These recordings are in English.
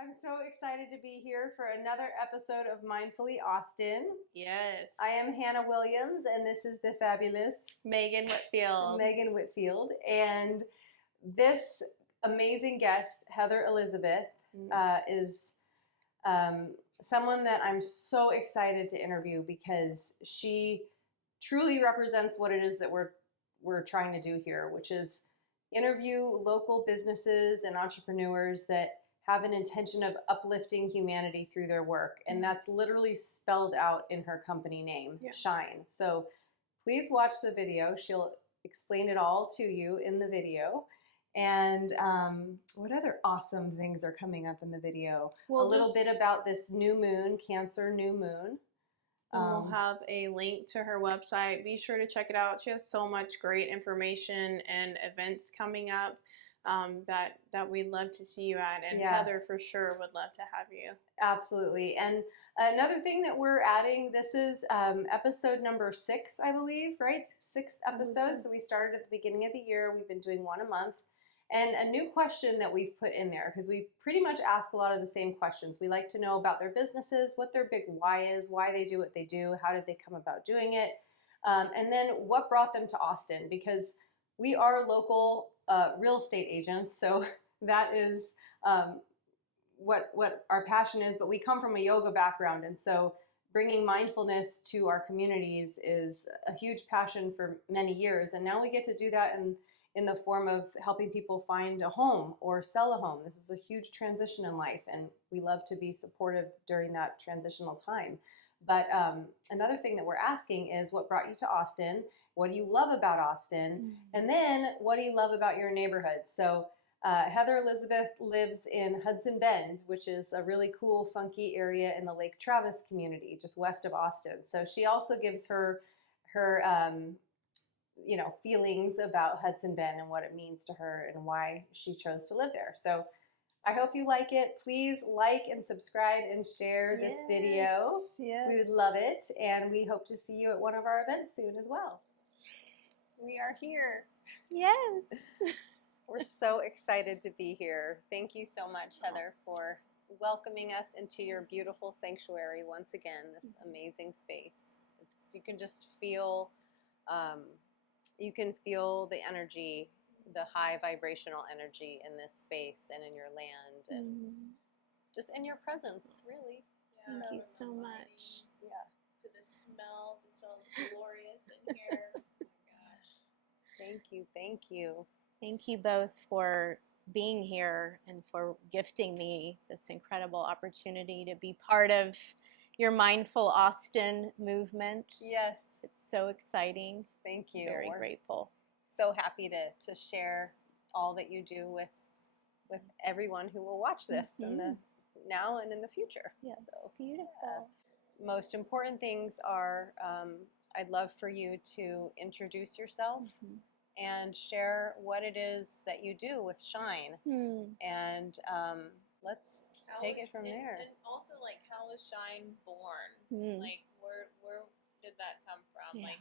I'm so excited to be here for another episode of Mindfully Austin. Yes. I am Hannah Williams, and this is the fabulous Meagan Whitfield. Meagan Whitfield. And this amazing guest, Heather Elizabeth, is someone that I'm so excited to interview because she truly represents what it is that we're trying to do here, which is interview local businesses and entrepreneurs that have an intention of uplifting humanity through their work. And that's literally spelled out in her company name, S.H.I.N.E. So please watch the video. She'll explain it all to you in the video. And what other awesome things are coming up in the video? Well, a little bit about this new moon, Cancer new moon. We'll have a link to her website. Be sure to check it out. She has so much great information and events coming up that we'd love to see you at. And Heather for sure would love to have you. Absolutely. And another thing that we're adding, this is episode number 6, I believe, right? 6th episode. So we started at the beginning of the year. We've been doing one a month. And a new question that we've put in there, because we pretty much ask a lot of the same questions. We like to know about their businesses, what their big why is, why they do what they do, how did they come about doing it, and then what brought them to Austin, because we are local real estate agents, so that is what our passion is, but we come from a yoga background, and so bringing mindfulness to our communities is a huge passion for many years, and now we get to do that in the form of helping people find a home or sell a home. This is a huge transition in life, and we love to be supportive during that transitional time. But another thing that we're asking is, what brought you to Austin? What do you love about Austin? And then, what do you love about your neighborhood? So Heather Elizabeth lives in Hudson Bend, which is a really cool, funky area in the Lake Travis community, just west of Austin. So she also gives her feelings about Hudson Bend and what it means to her and why she chose to live there. So I hope you like it. Please like and subscribe and share this video. Yes. We would love it. And we hope to see you at one of our events soon as well. We are here. Yes. We're so excited to be here. Thank you so much, Heather, for welcoming us into your beautiful sanctuary once again, this amazing space. You can just feel the energy, the high vibrational energy in this space and in your land and just in your presence, really. Yeah. Thank you so much. Yeah. To the smells, it smells glorious in here. Oh my gosh. Thank you. Thank you. Thank you both for being here and for gifting me this incredible opportunity to be part of your Mindful Austin movement. Yes. It's so exciting. Thank you. We're grateful. So happy to share all that you do with everyone who will watch this in the now and in the future. Yes, so, beautiful. Most important things are, I'd love for you to introduce yourself and share what it is that you do with S.H.I.N.E. And let's take it from there. And also, like, how was S.H.I.N.E born? Like, where did that come from? Like,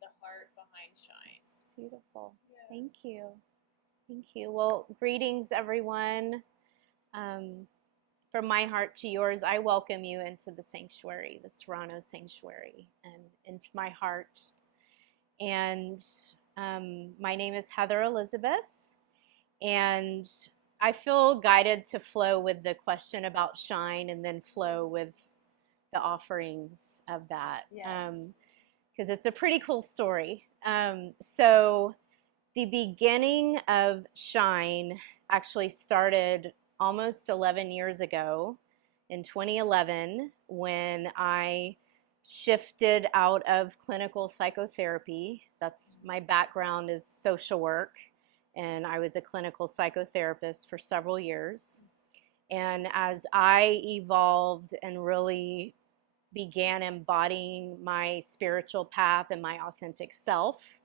the heart behind S.H.I.N.E. It's beautiful. Yeah. Thank you. Thank you. Well, greetings, everyone. From my heart to yours, I welcome you into the sanctuary, the Serrano Sanctuary, and into my heart. And my name is Heather Elizabeth, and I feel guided to flow with the question about S.H.I.N.E and then flow with the offerings of that. Yes. Because it's a pretty cool story. So the beginning of S.H.I.N.E actually started almost 11 years ago in 2011 when I shifted out of clinical psychotherapy. That's my background is social work, and I was a clinical psychotherapist for several years. And as I evolved and really began embodying my spiritual path and my authentic self,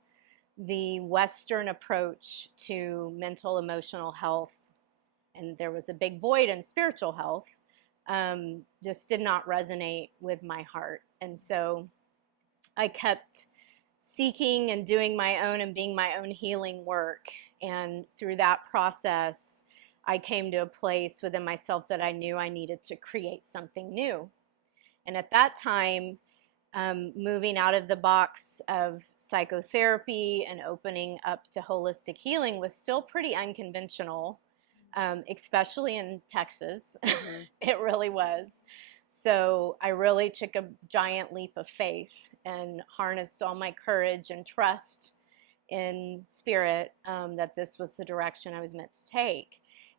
the Western approach to mental emotional health, and there was a big void in spiritual health, just did not resonate with my heart. And so I kept seeking and doing my own and being my own healing work. And through that process, I came to a place within myself that I knew I needed to create something new. And at that time, moving out of the box of psychotherapy and opening up to holistic healing was still pretty unconventional, especially in Texas. Mm-hmm. It really was. So I really took a giant leap of faith and harnessed all my courage and trust in spirit, that this was the direction I was meant to take.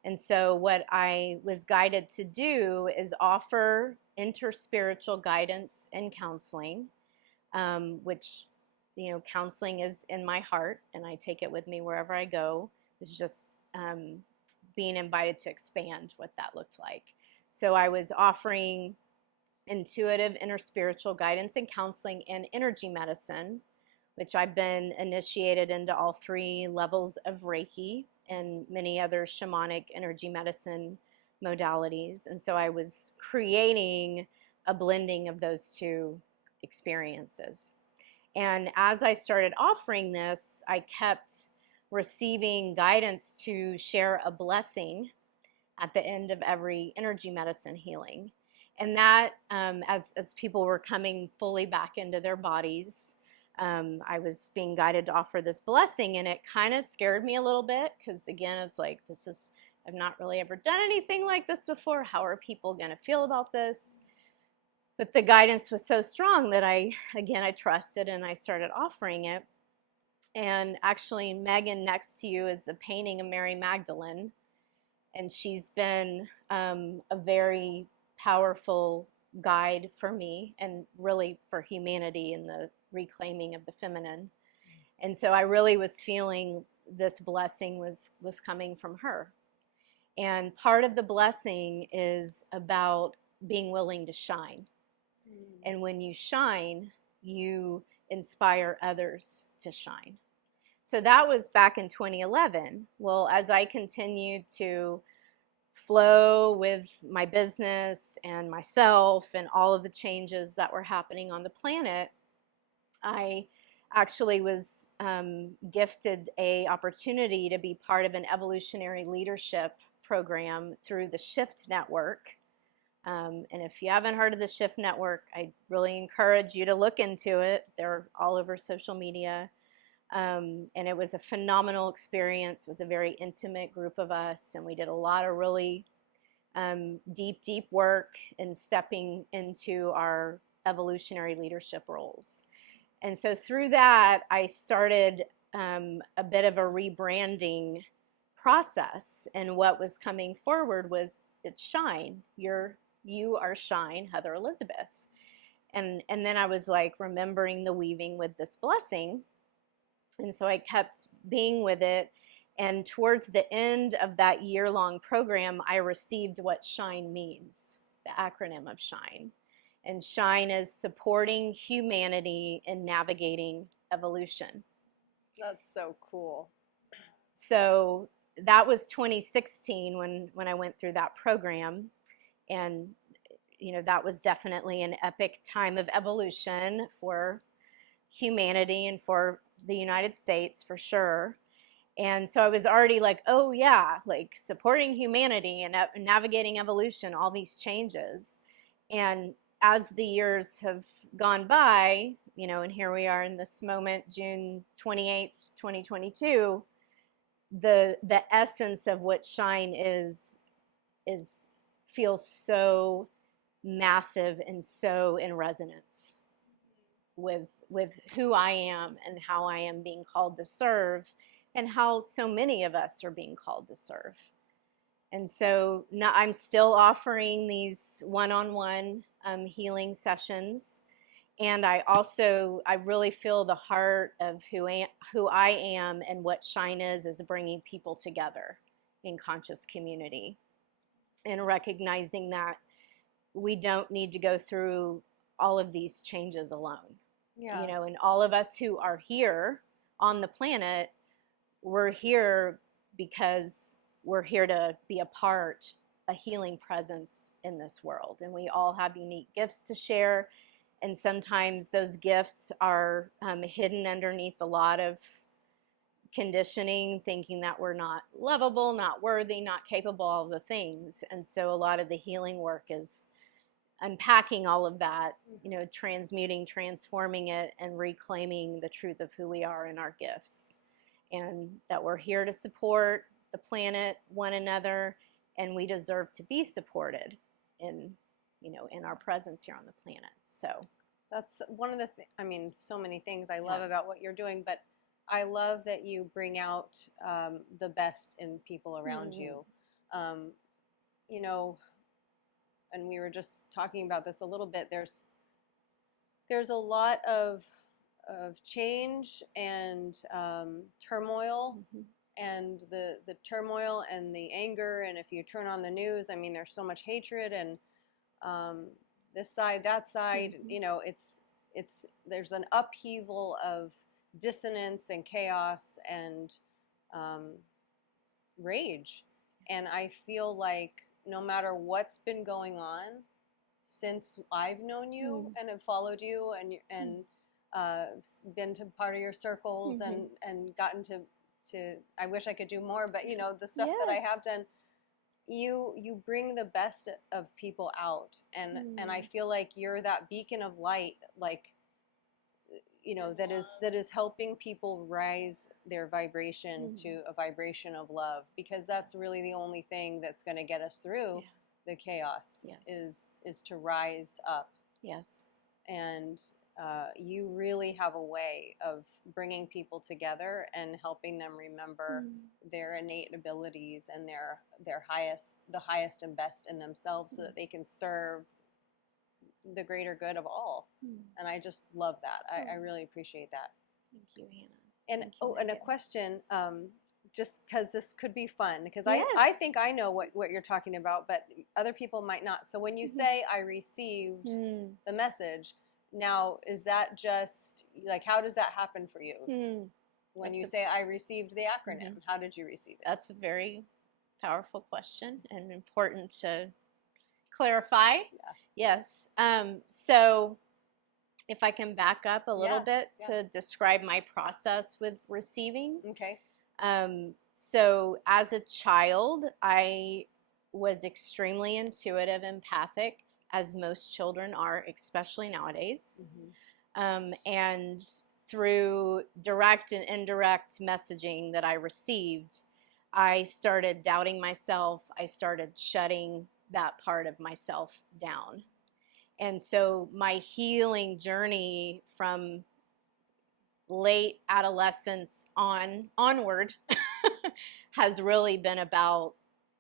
And so what I was guided to do is offer interspiritual guidance and counseling, which, counseling is in my heart, and I take it with me wherever I go. It's just being invited to expand what that looked like. So I was offering intuitive interspiritual guidance and counseling and energy medicine, which I've been initiated into all 3 levels of Reiki and many other shamanic energy medicine modalities. And so I was creating a blending of those 2 experiences. And as I started offering this, I kept receiving guidance to share a blessing at the end of every energy medicine healing. And that, as people were coming fully back into their bodies, I was being guided to offer this blessing, and it kind of scared me a little bit because, again, it's like, I've not really ever done anything like this before. How are people going to feel about this? But the guidance was so strong that I trusted, and I started offering it. And actually, Megan, next to you is a painting of Mary Magdalene, and she's been a very powerful guide for me and really for humanity in the reclaiming of the feminine. And so I really was feeling this blessing was coming from her. And part of the blessing is about being willing to shine. And when you shine, you inspire others to shine. So that was back in 2011. Well, as I continued to flow with my business and myself and all of the changes that were happening on the planet, I actually was gifted an opportunity to be part of an evolutionary leadership program through the S.H.I.N.E network. And if you haven't heard of the S.H.I.N.E network, I really encourage you to look into it. They're all over social media. And it was a phenomenal experience. It was a very intimate group of us, and we did a lot of really deep work in stepping into our evolutionary leadership roles. And so through that, I started a bit of a rebranding process, and what was coming forward was, it's S.H.I.N.E. You are S.H.I.N.E, Heather Elizabeth. And then I was like remembering the weaving with this blessing. And so I kept being with it. And towards the end of that year-long program, I received what S.H.I.N.E means, the acronym of S.H.I.N.E. And S.H.I.N.E is supporting humanity in navigating evolution. That's so cool. So that was 2016 when I went through that program. And, that was definitely an epic time of evolution for humanity and for the United States, for sure. And so I was already like, oh yeah, like supporting humanity and navigating evolution, all these changes. And as the years have gone by, and here we are in this moment, June 28th, 2022, the essence of what S.H.I.N.E is feels so massive and so in resonance with who I am and how I am being called to serve, and how so many of us are being called to serve. And so now I'm still offering these one-on-one healing sessions. And I really feel the heart of who I am and what S.H.I.N.E is bringing people together in conscious community, and recognizing that we don't need to go through all of these changes alone. Yeah. And all of us who are here on the planet, we're here because we're here to be a healing presence in this world. And we all have unique gifts to share. And sometimes those gifts are hidden underneath a lot of conditioning, thinking that we're not lovable, not worthy, not capable, all the things. And so a lot of the healing work is unpacking all of that, transmuting, transforming it, and reclaiming the truth of who we are and our gifts, and that we're here to support the planet, one another, and we deserve to be supported in our presence here on the planet. So that's one of the so many things I love about what you're doing, but I love that you bring out the best in people around you. And we were just talking about this a little bit. There's a lot of change and turmoil, and the turmoil and the anger. And if you turn on the news, there's so much hatred and this side, that side. There's an upheaval of dissonance and chaos and rage. And I feel like no matter what's been going on since I've known you and have followed you and been to part of your circles and gotten to I wish I could do more, but the stuff that I have done, you bring the best of people out, and I feel like you're that beacon of light, like that is helping people rise their vibration to a vibration of love, because that's really the only thing that's going to get us through the chaos. Is to rise up. And you really have a way of bringing people together and helping them remember their innate abilities and the highest and best in themselves, so that they can serve the greater good of all. And I just love that. I really appreciate that. Thank you, Hannah. And a question, just because this could be fun, because I think I know what you're talking about, but other people might not. So when you say I received the message, now is that just like, how does that happen for you? When you say I received the acronym, how did you receive it? That's a very powerful question and important to clarify. Yes. So if I can back up a little bit to describe my process with receiving. Okay. So as a child, I was extremely intuitive, empathic, as most children are, especially nowadays. And through direct and indirect messaging that I received, I started doubting myself. I started shutting that part of myself down. And so my healing journey from late adolescence onward has really been about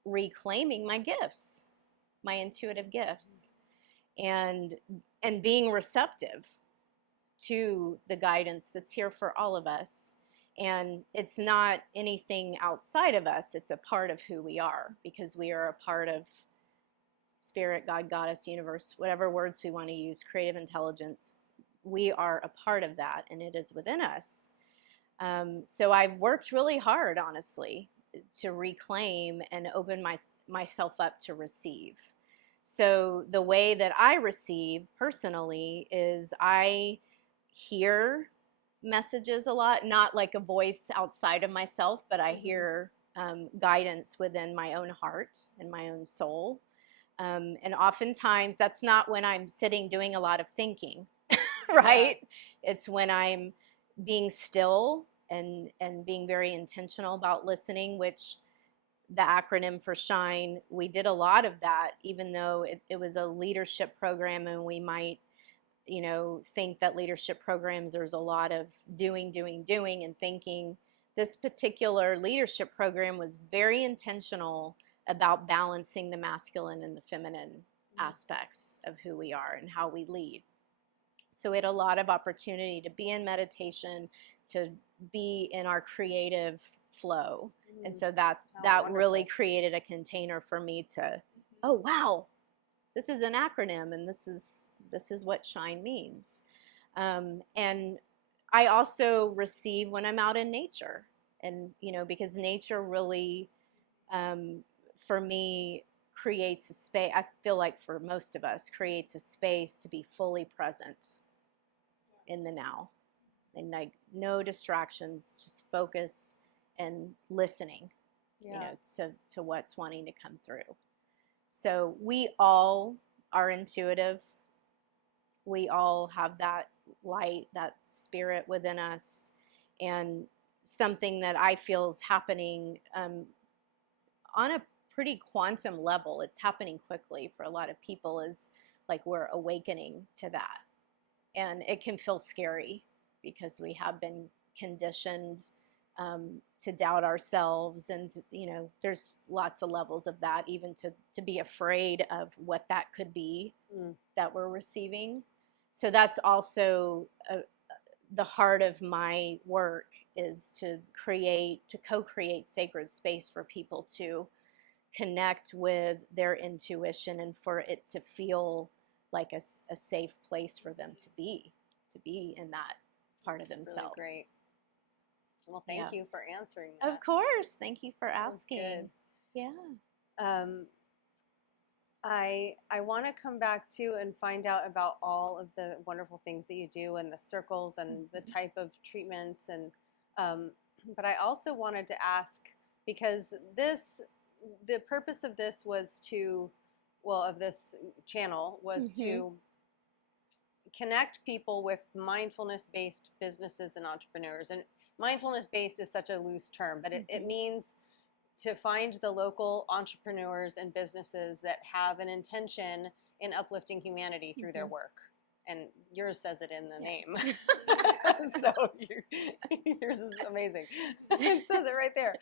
reclaiming my gifts, my intuitive gifts, and being receptive to the guidance that's here for all of us. And it's not anything outside of us, it's a part of who we are, because we are a part of spirit, God, goddess, universe, whatever words we want to use, creative intelligence. We are a part of that, and it is within us. So I've worked really hard, honestly, to reclaim and open myself up to receive. So the way that I receive personally is I hear messages a lot, not like a voice outside of myself, but I hear guidance within my own heart and my own soul. And oftentimes that's not when I'm sitting doing a lot of thinking, right? It's when I'm being still and being very intentional about listening, which the acronym for S.H.I.N.E, we did a lot of that, even though it was a leadership program, and we might, think that leadership programs, there's a lot of doing and thinking. This particular leadership program was very intentional about balancing the masculine and the feminine aspects of who we are and how we lead. So we had a lot of opportunity to be in meditation, to be in our creative flow. And so that really created a container for me to, oh wow, this is an acronym, and this is what S.H.I.N.E means. And I also receive when I'm out in nature, and because nature really for me creates a space, I feel like for most of us, creates a space to be fully present in the now, and like no distractions, just focused and listening, you know, to what's wanting to come through. So we all are intuitive. We all have that light, that spirit within us. And something that I feel is happening on a pretty quantum level, it's happening quickly for a lot of people, is like we're awakening to that. And it can feel scary because we have been conditioned to doubt ourselves, and you know, there's lots of levels of that, even to be afraid of what that could be that we're receiving. So that's also the heart of my work, is to co-create sacred space for people to connect with their intuition, and for it to feel like a safe place for them to be in that part of themselves. Really great. Well, thank you for answering that. Of course. Thank you for asking. Yeah. I want to come back to and find out about all of the wonderful things that you do, and the circles, and the type of treatments, and but I also wanted to ask, because the purpose of this was of this channel was to connect people with mindfulness-based businesses and entrepreneurs. And mindfulness-based is such a loose term, but it means to find the local entrepreneurs and businesses that have an intention in uplifting humanity through their work. And yours says it in the name. So yours is amazing. It says it right there.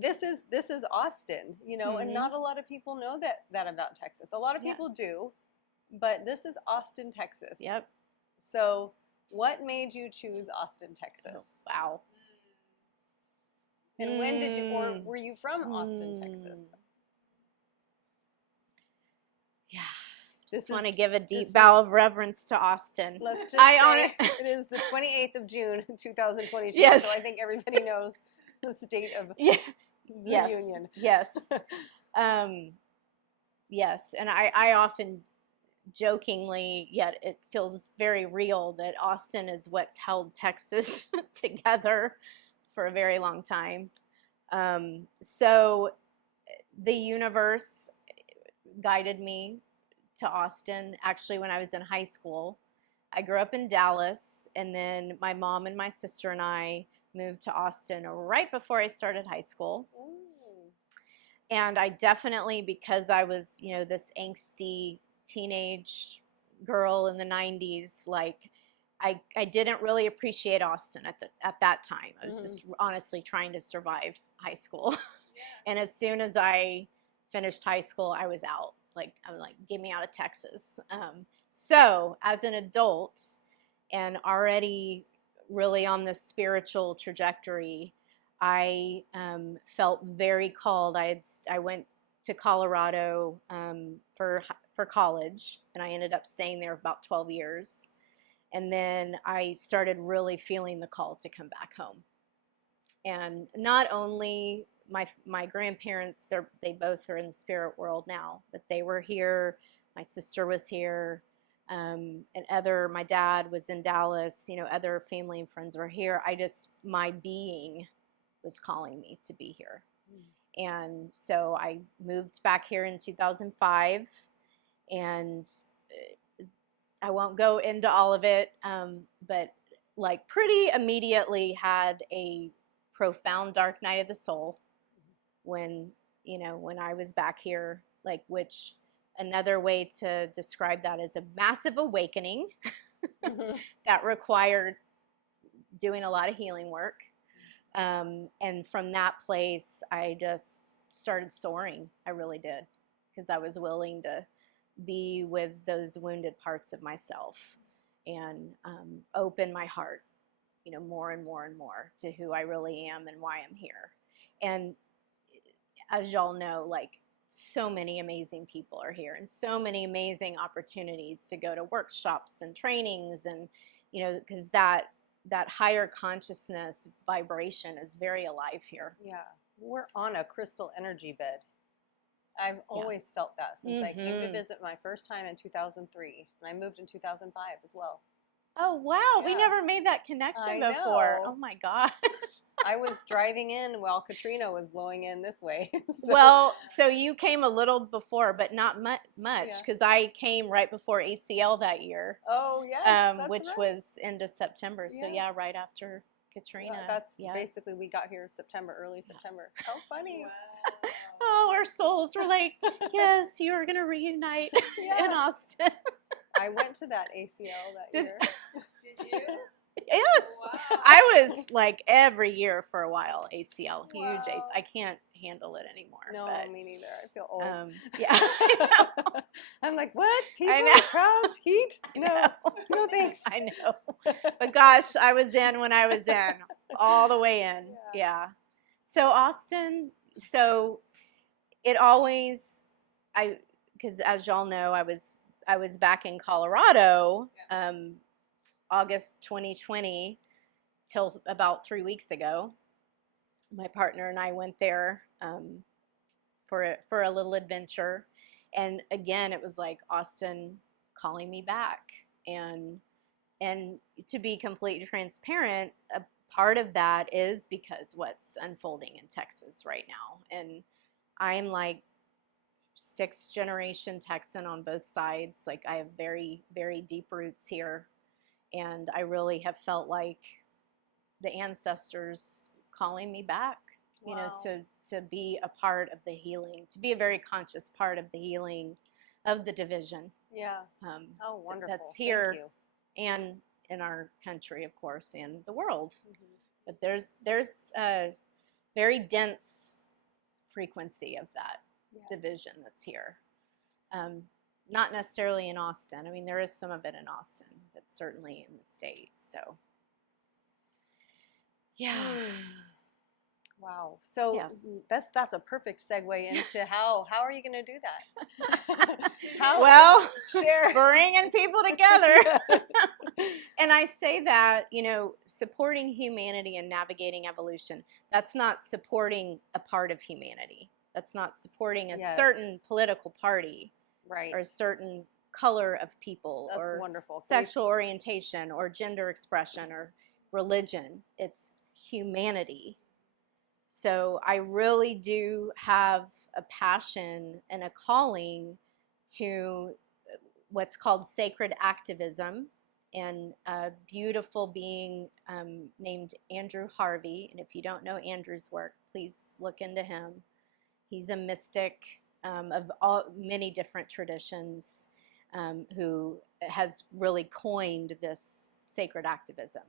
This is Austin, you know, and not a lot of people know that about Texas. A lot of people do, but this is Austin, Texas. Yep. So what made you choose Austin, Texas? Oh, wow. And when did you, or were you from Austin, Texas? Yeah. Just want to give a deep bow of reverence to Austin. Let's just say it is the 28th of June, 2022. Yes. So I think everybody knows the state of the union. Yes. Yes. And I often jokingly, yet it feels very real, that Austin is what's held Texas together for a very long time. So the universe guided me to Austin actually when I was in high school. I grew up in Dallas, and then my mom and my sister and I moved to Austin right before I started high school. Ooh. And I definitely, because I was, you know, this angsty teenage girl in the 90s, like I didn't really appreciate Austin at that time. I was just honestly trying to survive high school. And as soon as I finished high school, I was out. Like, I'm like, get me out of Texas. So as an adult and already really on this spiritual trajectory, I felt very called. I went to Colorado for college, and I ended up staying there about 12 years. And then I started really feeling the call to come back home. And not only my grandparents, they both are in the spirit world now, but they were here. My sister was here, and my dad was in Dallas. You know, other family and friends were here. My being was calling me to be here. And so I moved back here in 2005, and I won't go into all of it, but like pretty immediately had a profound dark night of the soul when I was back here, like, which another way to describe that is a massive awakening that required doing a lot of healing work. And from that place, I just started soaring. I really did, because I was willing to be with those wounded parts of myself and open my heart, you know, more and more and more to who I really am and why I'm here. And as y'all know, like, so many amazing people are here, and so many amazing opportunities to go to workshops and trainings, and, you know, because that higher consciousness vibration is very alive here. Yeah, we're on a crystal energy bed. I've always felt that since I came to visit my first time in 2003, and I moved in 2005 as well. Oh, wow. We Yeah. never made that connection I before. know. Oh, my gosh. I was driving in while Katrina was blowing in this way. So- Well, so you came a little before, but not much, Yeah. because I came right before ACL that year, Oh yes, that's which right. was into September. So, Yeah. yeah, right after Katrina. That's yeah. basically, we got here early September. How funny. Wow. Oh, our souls were like, yes, you're going to reunite in Yeah. Austin. I went to that ACL that Did- year. Did you? Yes. Wow. I was like every year for a while, ACL, huge ACL. Wow. I can't handle it anymore. No, but, me neither. I feel old. yeah. I'm like, what? People, I know. crowds, heat? No, no thanks. I know. But gosh, I was in when I was in, all the way in. Yeah. So Austin, so it always, because as y'all know, I was back in Colorado, August 2020 till about 3 weeks ago. My partner and I went there for a little adventure, and again, it was like Austin calling me back, and to be completely transparent, a part of that is because what's unfolding in Texas right now, and I'm like 6th generation Texan on both sides. Like I have very, very deep roots here, and I really have felt like the ancestors calling me back, you know, to be a part of the healing, to be a very conscious part of the healing of the division. Yeah. Oh, wonderful. That's here. Thank you. And in our country, of course, and the world. But there's a very dense frequency of that division that's here. Not necessarily in Austin. I mean, there is some of it in Austin, but certainly in the States. So, yeah. Wow. So Yeah. that's a perfect segue into how are you going to do that? Well, share. bringing people together. And I say that, you know, supporting humanity and navigating evolution, that's not supporting a part of humanity. That's not supporting a certain political party, right, or a certain color of people, that's or wonderful. sexual orientation, or gender expression, or religion. It's humanity. So I really do have a passion and a calling to what's called sacred activism, and a beautiful being named Andrew Harvey. And if you don't know Andrew's work, please look into him. He's a mystic of many different traditions, who has coined this sacred activism.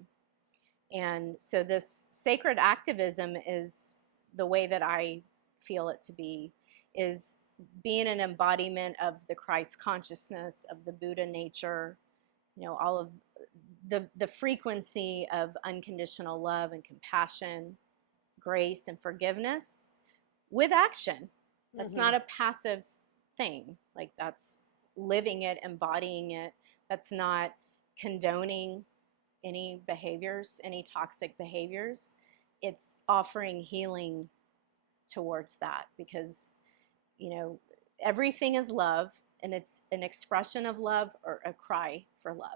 And so this sacred activism is the way that I feel it to be, is being an embodiment of the Christ consciousness, of the Buddha nature, you know, all of the frequency of unconditional love and compassion, grace and forgiveness with action. That's not a passive thing. Like, that's living it, embodying it. That's not condoning any behaviors, any toxic behaviors. It's offering healing towards that, because, you know, everything is love, and it's an expression of love or a cry for love.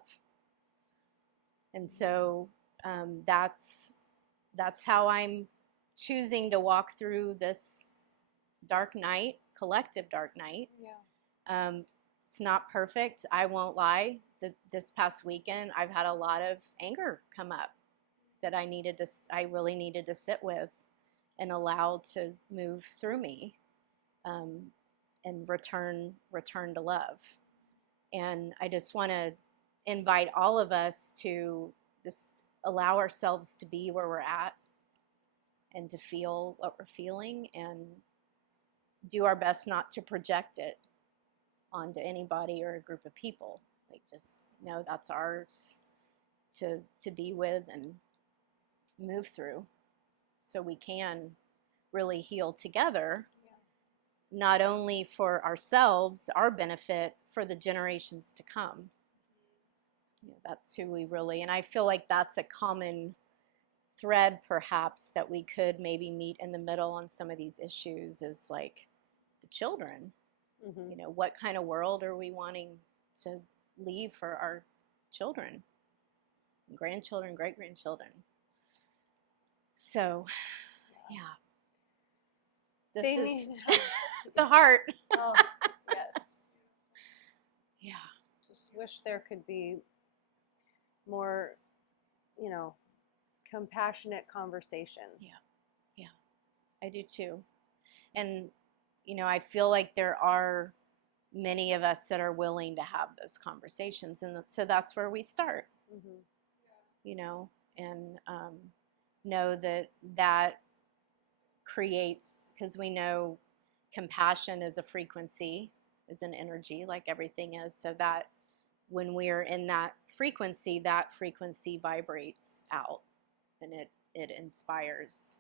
And so that's how I'm choosing to walk through this dark night, collective dark night. It's not perfect. I won't lie. This past weekend, I've had a lot of anger come up that I really needed to sit with and allow to move through me, and return to love. And I just want to invite all of us to just allow ourselves to be where we're at, and to feel what we're feeling, and do our best not to project it onto anybody or a group of people. Like, just know that's ours to be with and move through, so we can really heal together, not only for ourselves, our benefit, for the generations to come. You know, that's who we really, and I feel like that's a common thread, perhaps, that we could maybe meet in the middle on some of these issues, is like the children. You know, what kind of world are we wanting to leave for our children? grandchildren, great-grandchildren. So, yeah. This They is need the heart. oh, yes. Yeah. Just wish there could be more, you know, compassionate conversation. Yeah. I do too. And, you know, I feel like there are many of us that are willing to have those conversations. And so that's where we start, Mm-hmm. you know, and know that that creates, because we know compassion is a frequency, is an energy, like everything is. So that when we're in that frequency vibrates out, and it inspires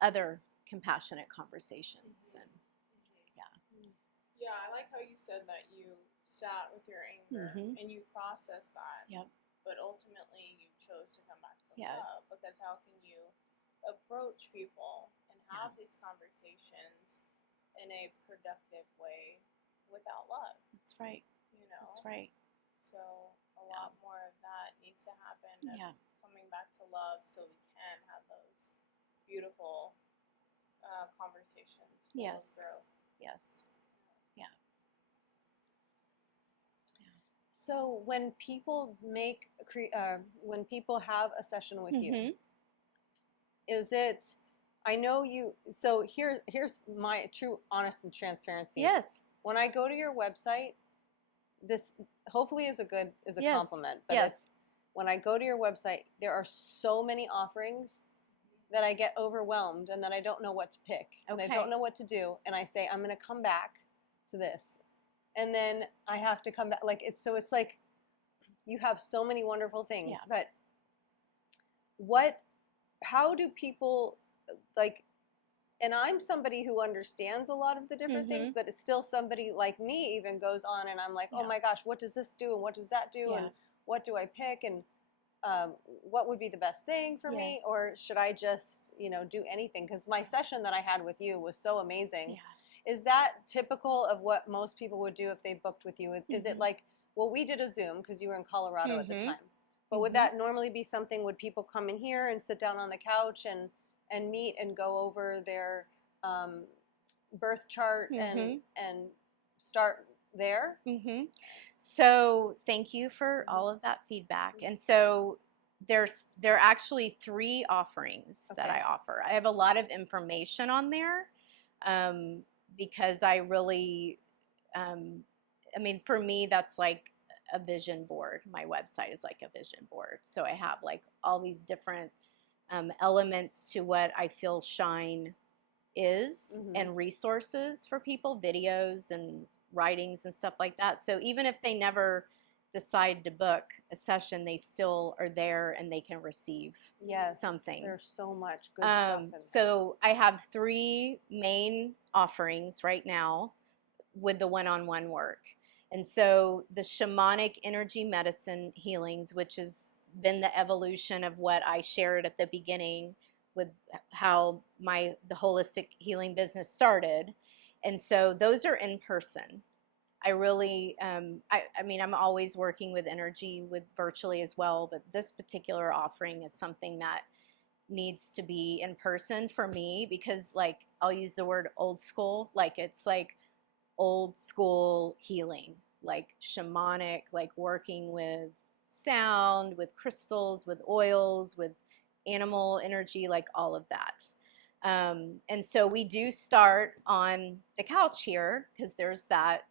other compassionate conversations. And Yeah, I like how you said that you sat with your anger and you processed that. Yep. But ultimately, you chose to come back to Yeah. love, because how can you approach people and have these conversations in a productive way without love? That's right. You know. That's right. So a lot more of that needs to happen. Yeah. Coming back to love, so we can have those beautiful conversations full of Yes. growth. Yes. Yeah. So when people when people have a session with you, is it? I know you. So here's my true, honest, and transparency. Yes. When I go to your website, this hopefully is a Yes. compliment. But Yes. when I go to your website, there are so many offerings that I get overwhelmed and that I don't know what to pick. And I Okay. don't know what to do. And I say, I'm going to come back to this. And then I have to come back. Like it's like you have so many wonderful things. Yeah. But how do people, like, and I'm somebody who understands a lot of the different things, but it's still somebody like me even goes on and I'm like, oh my gosh, what does this do? And what does that do? Yeah. And what do I pick? And what would be the best thing for me? Or should I just, do anything? Because my session that I had with you was so amazing. Yeah. Is that typical of what most people would do if they booked with you? Is it like, well, we did a Zoom because you were in Colorado at the time. But would that normally be something, would people come in here and sit down on the couch and meet and go over their birth chart and start there? So thank you for all of that feedback. And so there are actually 3 offerings that I offer. I have a lot of information on there because I really, for me, that's like a vision board. My website is like a vision board. So I have like all these different elements to what I feel S.H.I.N.E is and resources for people, videos and writings and stuff like that. So even if they never decide to book a session, they still are there and they can receive something. There's so much good stuff in there. So I have 3 main offerings right now with the one-on-one work. And so the shamanic energy medicine healings, which has been the evolution of what I shared at the beginning with how the holistic healing business started. And so those are in person. I really, I'm always working with energy with virtually as well, but this particular offering is something that needs to be in person for me because, like, I'll use the word old school, like it's like old school healing, like shamanic, like working with sound, with crystals, with oils, with animal energy, like all of that. And so we do start on the couch here because there's that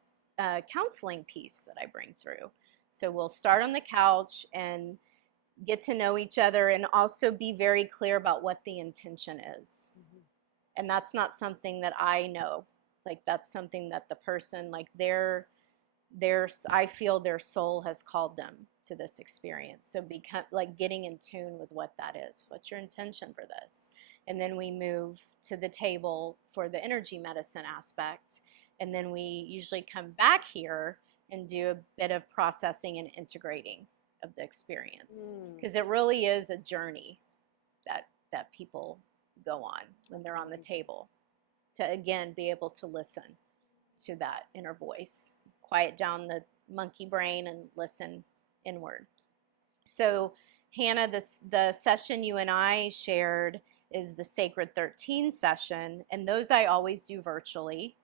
counseling piece that I bring through. So we'll start on the couch and get to know each other and also be very clear about what the intention is. And that's not something that I know. Like that's something that the person, like I feel their soul has called them to this experience. So getting in tune with what that is. What's your intention for this? And then we move to the table for the energy medicine aspect. And then we usually come back here and do a bit of processing and integrating of the experience. Because it really is a journey that people go on when they're on the table to, again, be able to listen to that inner voice, quiet down the monkey brain and listen inward. So Hannah, the session you and I shared is the Sacred 13 session, and those I always do virtually.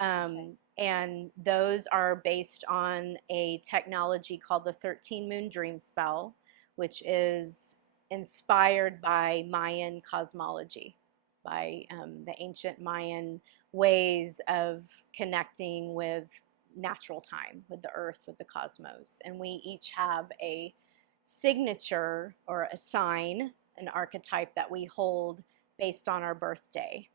Okay. And those are based on a technology called the 13 Moon Dream Spell, which is inspired by Mayan cosmology, by the ancient Mayan ways of connecting with natural time, with the earth, with the cosmos. And we each have a signature or a sign, an archetype that we hold based on our birthday.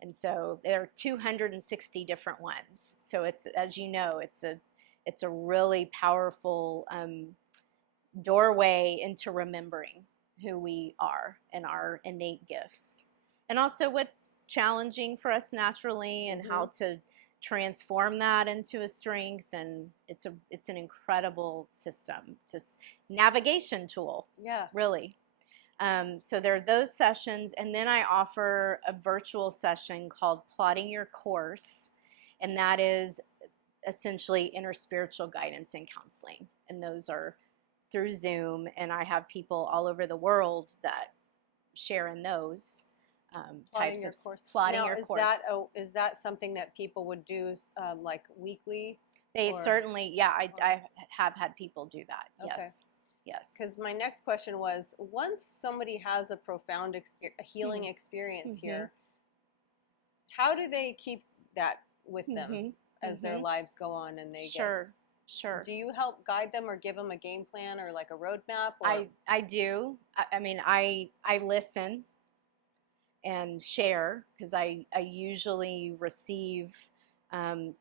And so there are 260 different ones. So it's, as you know, it's a really powerful doorway into remembering who we are and our innate gifts, and also what's challenging for us naturally, and how to transform that into a strength. And it's an incredible system, just navigation tool. Yeah. Really. So there are those sessions, and then I offer a virtual session called Plotting Your Course, and that is essentially inner spiritual guidance and counseling. And those are through Zoom, and I have people all over the world that share in those types of course. Plotting your course. Is that something that people would do like weekly? They certainly, yeah, I have had people do that. Okay. Yes. Yes. Because my next question was, once somebody has a profound a healing experience here, how do they keep that with them as their lives go on and they Sure. Do you help guide them or give them a game plan or like a roadmap? Or? I do. I mean, I listen and share, because I usually receive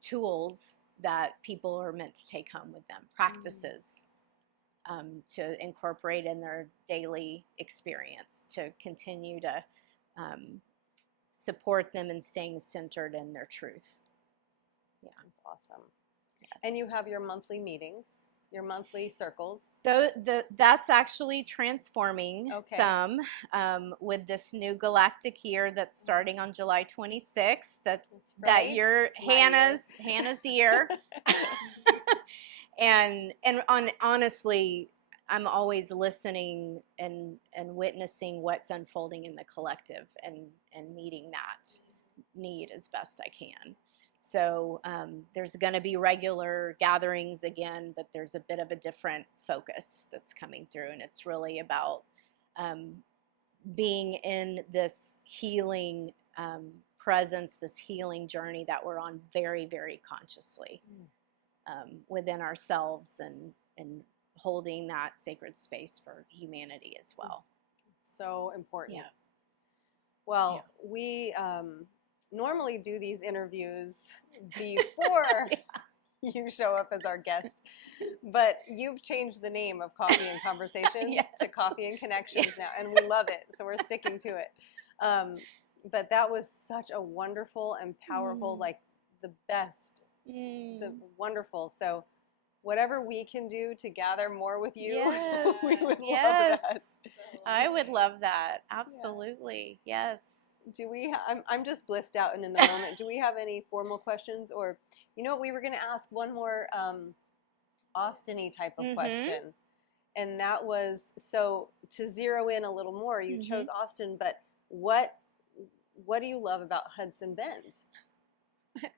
tools that people are meant to take home with them, practices to incorporate in their daily experience, to continue to support them in staying centered in their truth. Yeah, that's awesome. Yes. And you have your monthly meetings, your monthly circles. That's actually transforming some with this new galactic year that's starting on July 26th. That year, Hannah's year. and honestly, I'm always listening and witnessing what's unfolding in the collective, and meeting that need as best I can. So there's going to be regular gatherings again, but there's a bit of a different focus that's coming through, and it's really about being in this healing presence, this healing journey that we're on very, very consciously within ourselves, and holding that sacred space for humanity as well. So important. Yeah. Well, we normally do these interviews before you show up as our guest, but you've changed the name of Coffee and Conversations to Coffee and Connections now, and we love it, so we're sticking to it. But that was such a wonderful and powerful, like the best, the wonderful. So whatever we can do to gather more with you, we would love that. I would love that. Absolutely. Yes. Do we? I'm just blissed out and in the moment. Do we have any formal questions, or you know what? We were going to ask one more Austin-y type of question, and that was, so to zero in a little more. You chose Austin, but what do you love about Hudson Bend?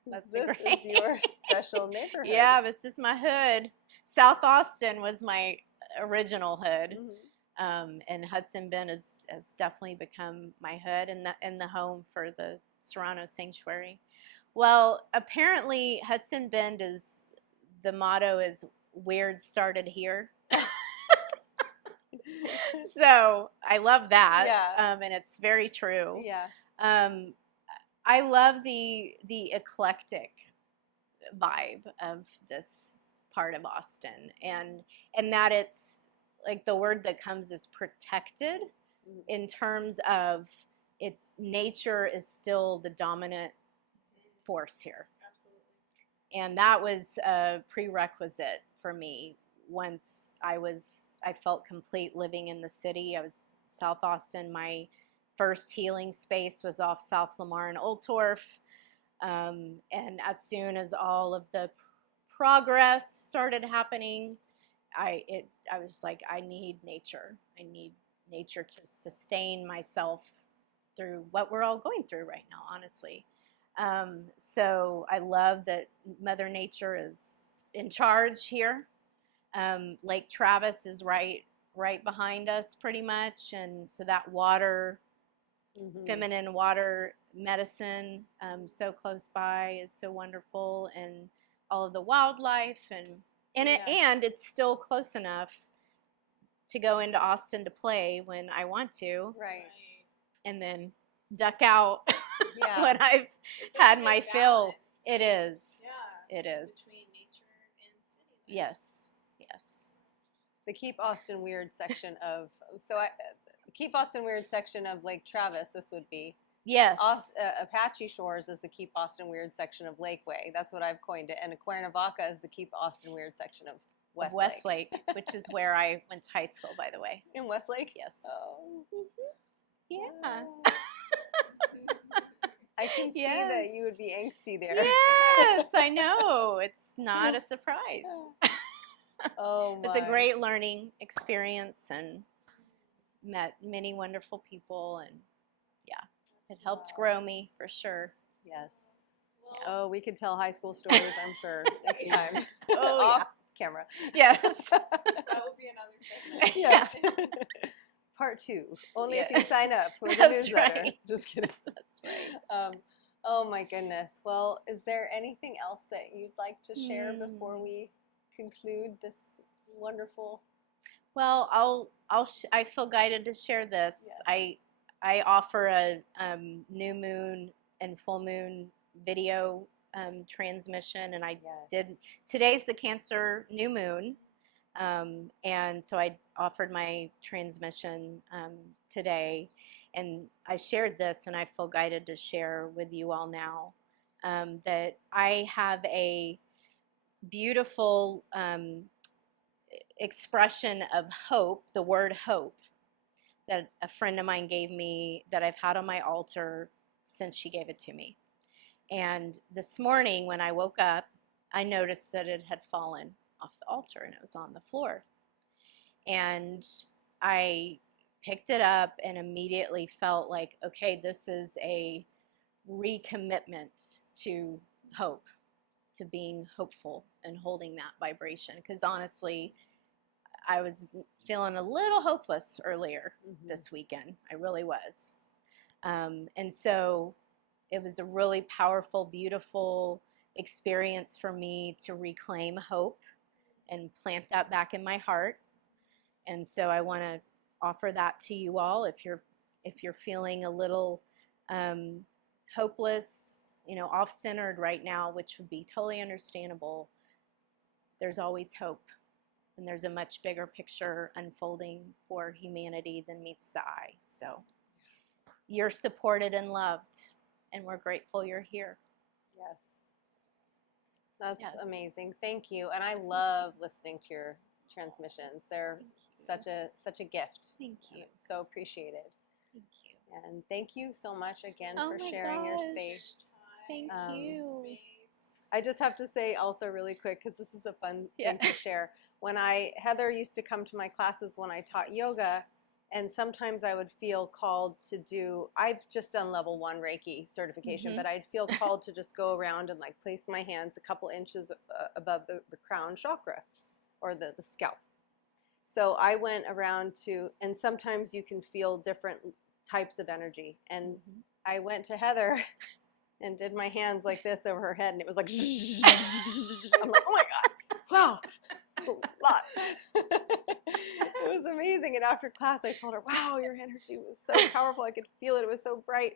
This is your special neighborhood. Yeah, this is my hood. South Austin was my original hood. And Hudson Bend has definitely become my hood, and the home for the Serrano Sanctuary. Well, apparently Hudson Bend is, the motto is "Weird started here." So I love that. Yeah. And it's very true. Yeah. I love the eclectic vibe of this part of Austin, and that it's, like, the word that comes is protected, in terms of its nature is still the dominant force here. Absolutely. And that was a prerequisite for me. Once I felt complete living in the city. I was South Austin. My first healing space was off South Lamar and Old Torf. And as soon as all of the progress started happening, I was like, I need nature. I need nature to sustain myself through what we're all going through right now, honestly. So I love that Mother Nature is in charge here. Lake Travis is right behind us, pretty much, and so that water, feminine water medicine, so close by, is so wonderful, and all of the wildlife, and it's still close enough to go into Austin to play when I want to, Right. and then duck out Yeah. when I've had my fill. It is. Yeah. It is. Between nature and city. Yes. Yes. The Keep Austin Weird section of Keep Austin Weird section of Lake Travis. This would be. Yes. Apache Shores is the Keep Austin Weird section of Lakeway. That's what I've coined it. And Cuernavaca is the Keep Austin Weird section of Westlake, which is where I went to high school, by the way. In Westlake? Yes. Oh. Yeah. I can see that you would be angsty there. Yes, I know. It's not a surprise. Oh my. It's a great learning experience and met many wonderful people, and yeah, it helped grow me for sure. Yes. Well, Oh, we could tell high school stories, I'm sure, next time. Oh, Off camera. Yes. that will be another segment. Yes. Part 2. Only if you sign up for the That's newsletter. right. Just kidding. That's right. Oh my goodness. Well, is there anything else that you'd like to share before we conclude this wonderful? Well, I feel guided to share this. Yes. I offer a new moon and full moon video transmission, and I did. Today's the Cancer new moon, and so I offered my transmission today, and I shared this, and I feel guided to share with you all now that I have a beautiful expression of hope, the word hope, that a friend of mine gave me, that I've had on my altar since she gave it to me. And this morning when I woke up, I noticed that it had fallen off the altar and it was on the floor. And I picked it up and immediately felt like, okay, this is a recommitment to hope, to being hopeful and holding that vibration. Because honestly, I was feeling a little hopeless earlier this weekend. I really was. And so it was a really powerful, beautiful experience for me to reclaim hope and plant that back in my heart. And so I want to offer that to you all. If you're feeling a little hopeless, off-centered right now, which would be totally understandable, there's always hope. And there's a much bigger picture unfolding for humanity than meets the eye. So you're supported and loved, and we're grateful you're here. Yes. That's amazing. Thank you. And I love listening to your transmissions. They're such a gift. Thank you. So appreciated. Thank you. And thank you so much again Oh for my sharing your gosh. space. Thank you. I just have to say also really quick, because this is a fun thing to share. When Heather used to come to my classes when I taught yoga, and sometimes I would feel called to do, I've just done level 1 Reiki certification, but I'd feel called to just go around and like place my hands a couple inches above the crown chakra or the scalp. So I went around and sometimes you can feel different types of energy. And I went to Heather and did my hands like this over her head, and it was like, I'm like, oh my God, wow, that's a lot. It was amazing. And after class, I told her, wow, your energy was so powerful. I could feel it. It was so bright.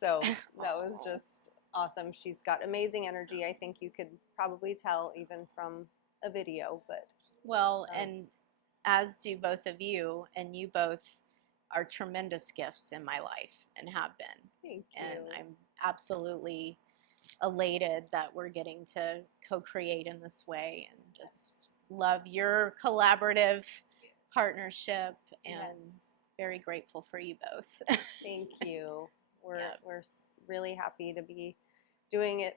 So that was just awesome. She's got amazing energy. I think you could probably tell even from a video, but. Well, and as do both of you, and you both are tremendous gifts in my life and have been. Thank you. And I'm absolutely elated that we're getting to co-create in this way, and just love your collaborative partnership, and very grateful for you both. Thank you. We're really happy to be doing it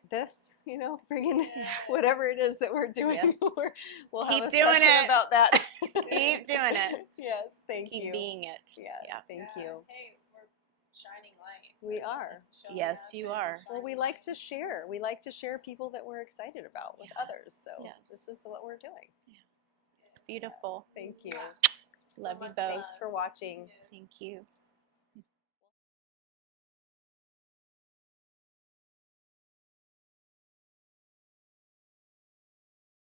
bringing whatever it is that we're doing. Yes. We'll Keep have a doing session it. about that. Keep doing it. Yes, thank Keep you. being it. Yeah, thank you. Hey, we're shining light. We are. Showing Yes, up you and are. Well, we shining like light. to share. We like to share people that we're excited about with Yeah. others. So Yes. this is what we're doing. It's beautiful. Thank you. Love you much both. Thanks for watching. Thank you.